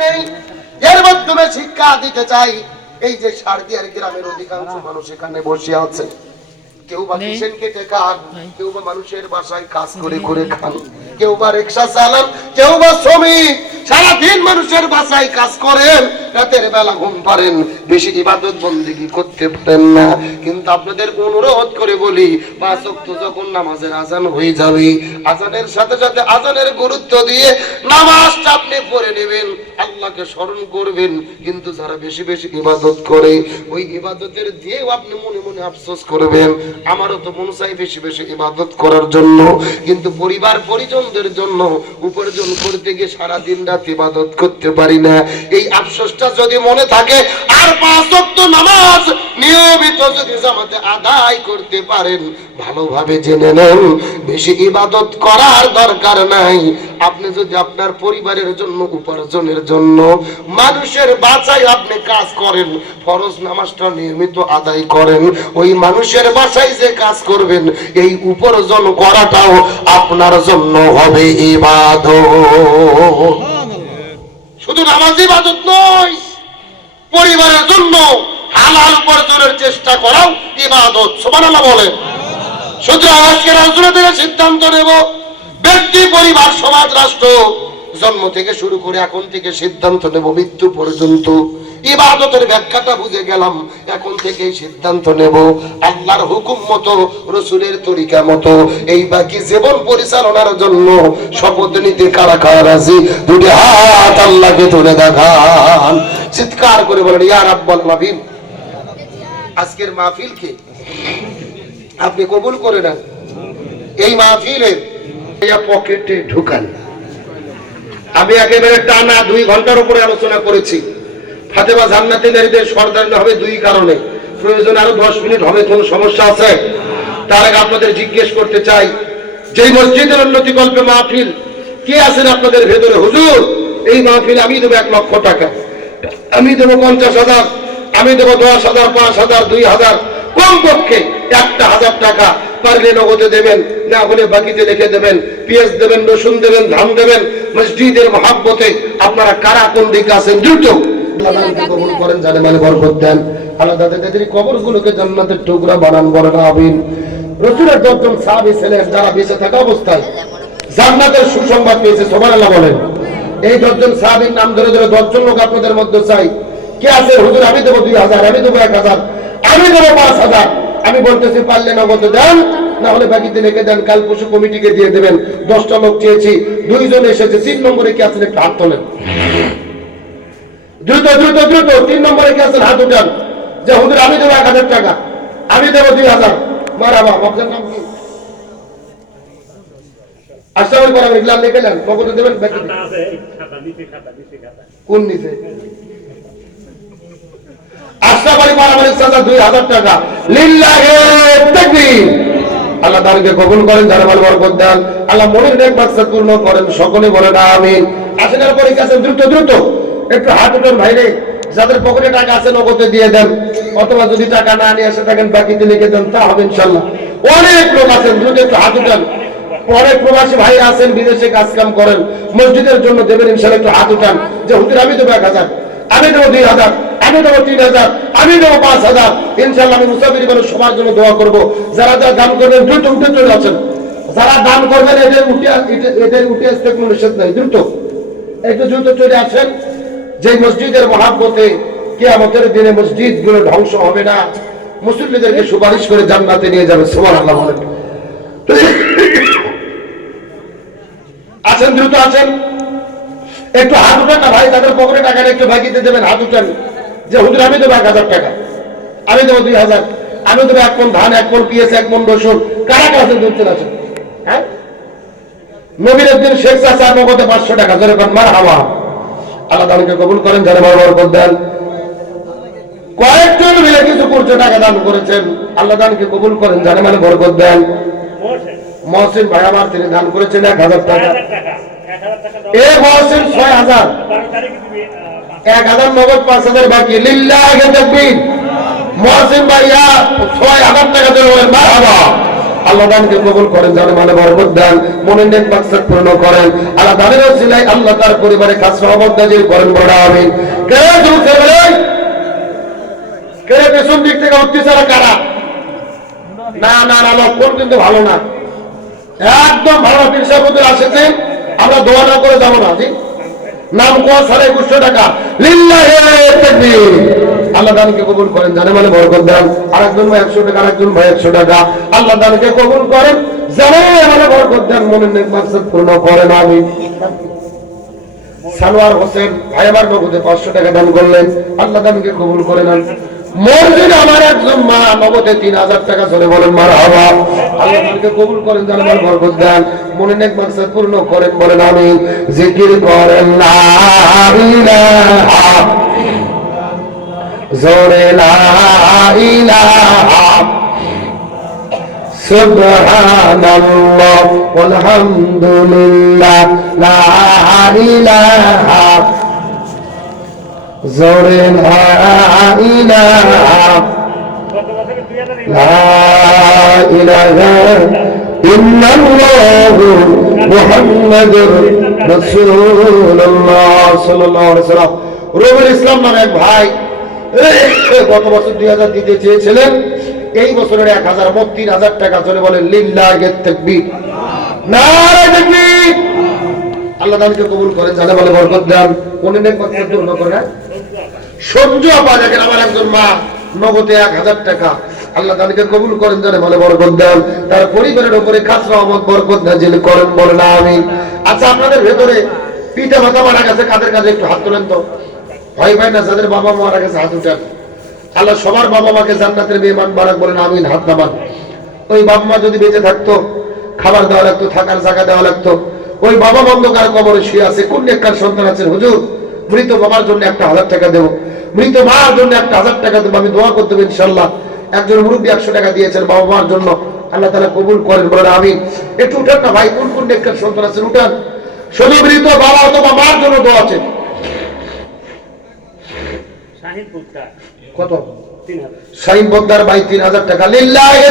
নেই। এর মাধ্যমে শিক্ষা দিতে চাই। এই যে সার্দিয়ার গ্রামের অধিকাংশ মানুষ এখানে বসে আছে। কেউ বা কিষেন কেটে খান কেউ বা মানুষের বাসায় কাজ করে করে খান কেউ বা রিক্সা চালান কেউ বা শ্রমিক। সারাদিন মানুষের বাসায় কাজ করেন, রাতের বেলা ঘুম পারেন বেশি ইবাদত বন্দিগি করতে পারেন না। কিন্তু আপনাদের অনুরোধ করে বলি, পাঁচ ওয়াক্ত যখন নামাজের আজান হয়ে যাবে আজানের সাথে সাথে আজানের গুরুত্ব দিয়ে নামাজটা আপনি পড়ে নেবেন, আল্লাহকে স্মরণ করবেন। কিন্তু যারা বেশি বেশি ইবাদত করে, ওই ইবাদতের দিয়েও আপনি মনে মনে আফসোস করবেন। আমারও তো মন চাই বেশি বেশি ইবাদত করার জন্য। কিন্তু পরিবার পরিজনদের জন্য উপার্জন করতে গিয়ে সারা দিন রাত ইবাদত করতে পারি না। এই আফসোসটা যদি মনে থাকে, আর পাঁচ ওয়াক্ত নামাজ নিয়মিত যদি জামাতে আদায় করতে পারেন, ভালোভাবে জেনে নেন, বেশি ইবাদত করার দরকার নাই। আপনি যদি আপনার পরিবারের জন্য, উপার্জনের জন্য মানুষের বাঁচাই আপনি কাজ করেন, ফরজ নামাজটা নিয়মিত আদায় করেন, ওই মানুষের বাসায় যে কাজ করবেন, এই উপার্জন করাটাও আপনার জন্য হবে ইবাদত। শুধু নামাজ ইবাদত নয়, পরিবারের জন্য হালাল উপার্জনের চেষ্টা করাও ইবাদত, সুবহানাল্লাহ বলে সুতরাং আজকের রাজনীতি থেকে সিদ্ধান্ত নেব, ব্যক্তি, পরিবার, সমাজ, রাষ্ট্র, জন্ম থেকে শুরু করে এখন থেকে সিদ্ধান্ত নেব, মৃত্যু পর্যন্ত ইবাদতের ব্যাখ্যাটা বুঝে গেলাম। এখন থেকে সিদ্ধান্ত নেব, আল্লাহর হুকুম মতো, রসুলের তরিকা মতো, এই বাকি জীবন পরিচালনার জন্য শপথ নিতে কারা কারা রাজি? দুটি হাত আল্লাহকে তুলে দেখান। চিৎকার করে বলেন ইয়ার আব্বাল মাহফিল। আজকের মাহফিলকে আপনি কবুল করে নেন। এই মাহফিলের পকেটে ঢুকান। আমি একেবারে টানা দুই ঘণ্টার উপরে আলোচনা করেছি। ফাতেমা জান্নাতি নারীদের সর্দার হবে দুই কারণে। প্রয়োজন আরও দশ মিনিট হবে, কোনো সমস্যা আছে? তার আগে আপনাদের জিজ্ঞেস করতে চাই, যেই মসজিদের উন্নতি কল্পে মাহফিল, কে আছেন আপনাদের ভেতরে? হুজুর, এই মাহফিল আমি দেবো এক লক্ষ টাকা। আমি দেবো পঞ্চাশ হাজার, আমি দেবো দশ হাজার, পাঁচ হাজার, দুই হাজার। কমপক্ষে একটা হাজার টাকা পারলে নগদে দেবেন, না হলে বাকিতে রেখে দেবেন। পেঁয়াজ দেবেন, রসুন দেবেন, ধান দেবেন। মসজিদের মহাব্বতে আপনারা কারা কোন দিকে আছেন? দ্রুত। কবুল করেন জানে মানে বরকত দেন। আল্লাহ তাদের জান্নাতের টুকরা বানান রসুলের দশজন সাহাবী যারা বেঁচে থাকা অবস্থায় জান্নাতের সুসংবাদ পেয়েছে, সুবহানাল্লাহ বলেন। এই দশজন সাহাবীর নাম ধরে ধরে দশজন লোক আপনাদের মধ্যে চাই। কে আছে? হুজুর, আমি দেবো দুই হাজার, আমি দেবো এক হাজার, আমি দেবো পাঁচ হাজার। আমি বলতেছি, পারলে নগদ দেন, না হলে লিখে দেন, কাল পশু কমিটিকে দিয়ে দেবেন। দশটা লোক চেয়েছি, দুইজন এসেছে, তিন নম্বরে কি আছেন একটু হাত তোলেন। দ্রুত দ্রুত দ্রুত তিন নম্বরে কি আছেন হাত উঠান। যে হুজুর আমি দেবো এক হাজার টাকা। আমি দেবো দুই হাজার। মারাবা আপনার নাম কি? নগদ দেবেন? কোন নিচে? সাজা দুই হাজার টাকা। লিল্লাহে তাকবীর। আল্লাহ তাদেরকে কবুল করেন যারা ভালো বরকত দেন। আল্লাহ মনের নেক মাকসাদ পূর্ণ করেন সকলে বলেন আমিন। আসেনার পরে কাছে দ্রুত দ্রুত। একটু হাত উঠান ভাইরে যাদের পকেটে টাকা আছে নগদে দিয়ে দেন। অথবা যদি টাকা না নিয়ে এসে থাকেন, বাকিতে লিখে দেন, তা হবে ইনশাল্লাহ অনেক লোক আছেন, দ্রুত একটু হাত উঠান অনেক প্রবাসী ভাই আছেন, বিদেশে কাজ কাম করেন, মসজিদের জন্য দেবেন ইনশাল্লাহ একটু হাত উঠান। যে, হুজুর, আমি দেবো এক হাজার, আমি দেবো দুই হাজার, আমি দেবো তিন হাজার, আমি দেবো পাঁচ হাজার। ইনশাল্লাহ আমি মুসাফির করে সবার জন্য দোয়া করব। যারা যারা দান করবেন, দ্রুত উঠে চলে আছেন যারা দান করবেন, এদের উঠে এদের উঠে আসতে কোনো নিষেধ নাই, দ্রুত। একটু দ্রুত চলে আসেন। যে মসজিদের মহাব্বতে কে আমাদের দিনে মসজিদগুলো ধ্বংস হবে না, মুসল্লিদেরকে সুপারিশ করে জান্নাতে নিয়ে যাবে সোমান আল্লাহ আছেন, দ্রুত আছেন। একটু হাত উঠান না ভাই, তাদের পকেটে টাকা একটু ভাগিতে দেবেন, হাত উঠান। যে, হুজুর, আমি দেবো এক হাজার টাকা, আমি দেবো দুই হাজার, আমি দেবো এক মন ধান, এক মন পিএস এক মন রসুন। কারা আছেন, দুজন আছেন? হ্যাঁ? নবীর একদিন শেখ চাষা নগদে পাঁচশো টাকা ধরে মার হাওয়া আল্লাহ তাদেরকে কবুল করেন যারা বড় বড় দেন। কয়েকজন মিলে কিছু করছে টাকা দান করেছেন। আল্লাহ দানকে কবুল করেন জানে মানে বরকত দেন। মহসিন ভাই আমার তিনি দান করেছেন এক হাজার টাকা। এ মহসিন ছয় হাজার। এক হাজার নগদ পাঁচ হাজার বাকি। লিল্লাহ মহসিন ভাইয়া ছয় হাজার টাকা মারহাবা। আল্লাহ কবুল করেন জানে মানে বরকত দেন, মনের নেক পূর্ণ করেন। আল্লাহ দানের আল্লাহ তার পরিবারে খাস রহমত করেন বড় আমিন। কে কে পেছন দিক থেকে কারা? না না না লক্ষণ কিন্তু ভালো না। একদম ভালো পীর আসেছেন, আমরা দোয়া না করে যাব না, জি? নাম কোয়া সাড়ে একুশশো টাকা। লিল্লাহে আল্লাহ দানকে কবুল করেন, জানে মানে বরকত দেন। আরেকজন ভাই একশো টাকা, আরেকজন ভাই একশো টাকা। আল্লাহ দানকে কবুল করেন, জানে মানে বরকত দেন, মনের নেক মাকসাদ পূর্ণ করেন আমি সানোয়ার হোসেন ভাই আমার নগদে পাঁচশো টাকা দান করলেন, আল্লাহ দানকে কবুল করে নেন। মসজিদ আমার একজন মা নগদে তিন হাজার টাকা চলে বলেন মার হওয়া আল্লাহ দানকে কবুল করেন যেন আমার বরকত দেন মনে নেক মাকসাদ পূর্ণ করেন, বলেন আমি জিকির করেন জোরে সুবহানাল্লাহ জোরে লা ইসলাম নামে এক ভাই গত বছর দুই হাজার দিতে চেয়েছিলেন, এই বছরের এক হাজার হাজার টাকা চলে দানকে কবুল করেন জানে বলে বরকত দেন কোন সহ্য আমার একজন মা, নগদে এক হাজার টাকা। আল্লাহ তাদেরকে কবুল করেন বলে দেন, তার পরিবারের উপরে খাস রহমত, বরকত নাজিল করেন বলে না আমি আচ্ছা আপনাদের ভেতরে পিতা মাতা মারা গেছে, কাদের কাছে একটু হাত তোলেন তো? ভাই ভাই না, যাদের বাবা মারা গেছে, হাত উঠান। আল্লাহ সবার বাবা মাকে জান্নাতের মেহমান বারাক বলেন, আমিন, হাত নামান। ওই বাবা মা যদি বেঁচে থাকতো, খাবার দেওয়া লাগতো, থাকার জায়গা দেওয়া লাগতো, ওই বাবা বন্ধকার কবরে শুয়ে আছে, কোন নেককার সন্তান আছেন হুজুর, মৃত বাবার জন্য একটা হাজার টাকা দেবো, মৃত মার জন্য একটা হাজার টাকা দেবো, আমি দোয়া করতে হবে ইনশাল্লাহ একজন মুরব্বী একশো টাকা দিয়েছেন বাবা মার জন্য, আল্লাহ তালা কবুল করেন, বলেন আমি একটু উঠান না ভাই, কোন কোন নেককার সন্তান আছেন উঠান। শুধু মৃত বাবা অথবা মার জন্য দোয়া আছে শাহিদ পুত্রা কত? বদ্দার ভাই তিন হাজার টাকা। লিল্লাহে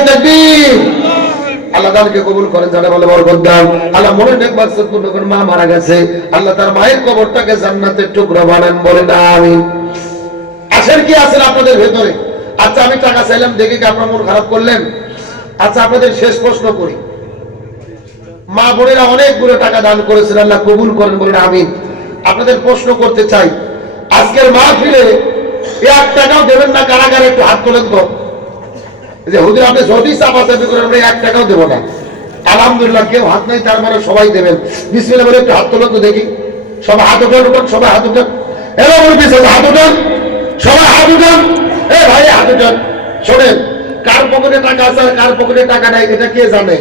আল্লাহ কবুল করেন জানে বলে বরকত দান আল্লাহ মনে নেক পূর্ণ মা মারা গেছে আল্লাহ তার মায়ের কবরটাকে জান্নাতের টুকরো বানান বলে না আমি আসেন কি আছেন আপনাদের ভেতরে? আচ্ছা আমি টাকা চাইলাম দেখে কি আপনার মন খারাপ করলেন। আচ্ছা আপনাদের শেষ প্রশ্ন করি। মা বোনেরা অনেকগুলো টাকা দান করেছেন আল্লাহ কবুল করেন বলেন আমি আপনাদের প্রশ্ন করতে চাই। আজকের মা ফিরে এক টাকাও দেবেন না, কারাগারে একটু হাত তোলেন তো যে আপনি যদি এক টাকাও দেবো না। আলহামদুলিল্লাহ, কেউ হাত নাই, তার মানে সবাই দেবেন। বিসমিল্লাহ বলে একটু হাত তোলেন তো দেখি। সবাই হাত সবাই হাত বলে হাত সবাই হাত এ ভাই, হাত শোনেন, কার পকেটে টাকা আছে কার পকেটে টাকা নাই, এটা কে জানে?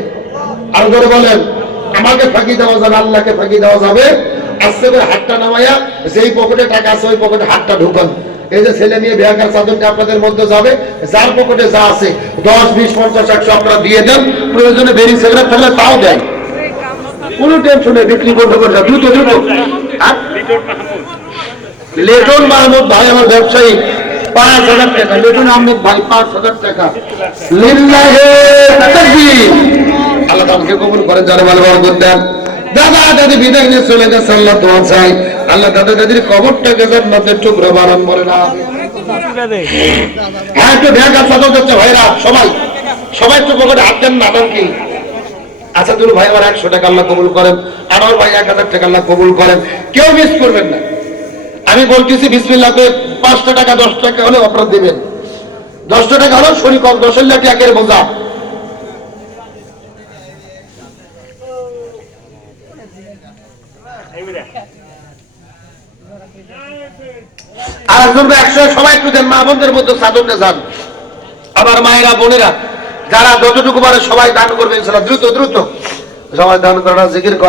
আর ধরে বলেন। আমাকে ফাঁকি দেওয়া যাবে, আল্লাহকে ফাঁকি দেওয়া যাবে। আস্তে করে হাতটা নামাইয়া যেই পকেটে টাকা আছে, ওই পকেটে হাতটা ঢুকান। এই যে ছেলে মেয়ে বিহাকার চাদরটা আপনাদের মধ্যে যাবে, যার পকেটে যা আছে, দশ, বিশ, পঞ্চাশ, একশো আপনারা দিয়ে দেন, প্রয়োজনে বেরিং সিগারেট থাকলে তাও দেন। কোনো টেনশন বিক্রি করতে করতে দ্রুত দ্রুত। আর লেটন মাহমুদ ভাই আমার ব্যবসায়ী, পাঁচ হাজার টাকা। লেটন আহমেদ ভাই, পাঁচ হাজার টাকা। আল্লাহ তাআলাকে কবুল জানে ভালো বরকত দেন দাদা, দাদি, বিদায় নিয়ে চলে গেছে, আল্লাহ দোয়া চাই। আল্লাহ দাদা দাদির কবরটাকে জান্নাতের টুকরো বানান বলে না। হ্যাঁ একটু ঢাকা চাদর যাচ্ছে ভাইরা, সবাই সবাই একটু পকেটে হাত দেন না কি? আচ্ছা দুলু ভাই আমার একশো টাকা আল্লাহ কবুল করেন আনোয়ার ভাই এক হাজার টাকা আল্লাহ কবুল করেন। কেউ মিস করবেন না। আমি বলতেছি বিসমিল্লাতে পাঁচটা টাকা, দশ টাকা হলে আপনারা দেবেন। দশটা টাকা হলেও শরীর কম দশ লাখ একের বোঝা। এইবারে আর একজন একশো সবাই একটু দেন মা বোনদের মধ্যে সাধনটা যান। আমার মায়েরা, বোনেরা, যারা যতটুকু পারে সবাই দান করবে ইনশাল্লাহ, দ্রুত দ্রুত সবাই দান করা জিকির করা।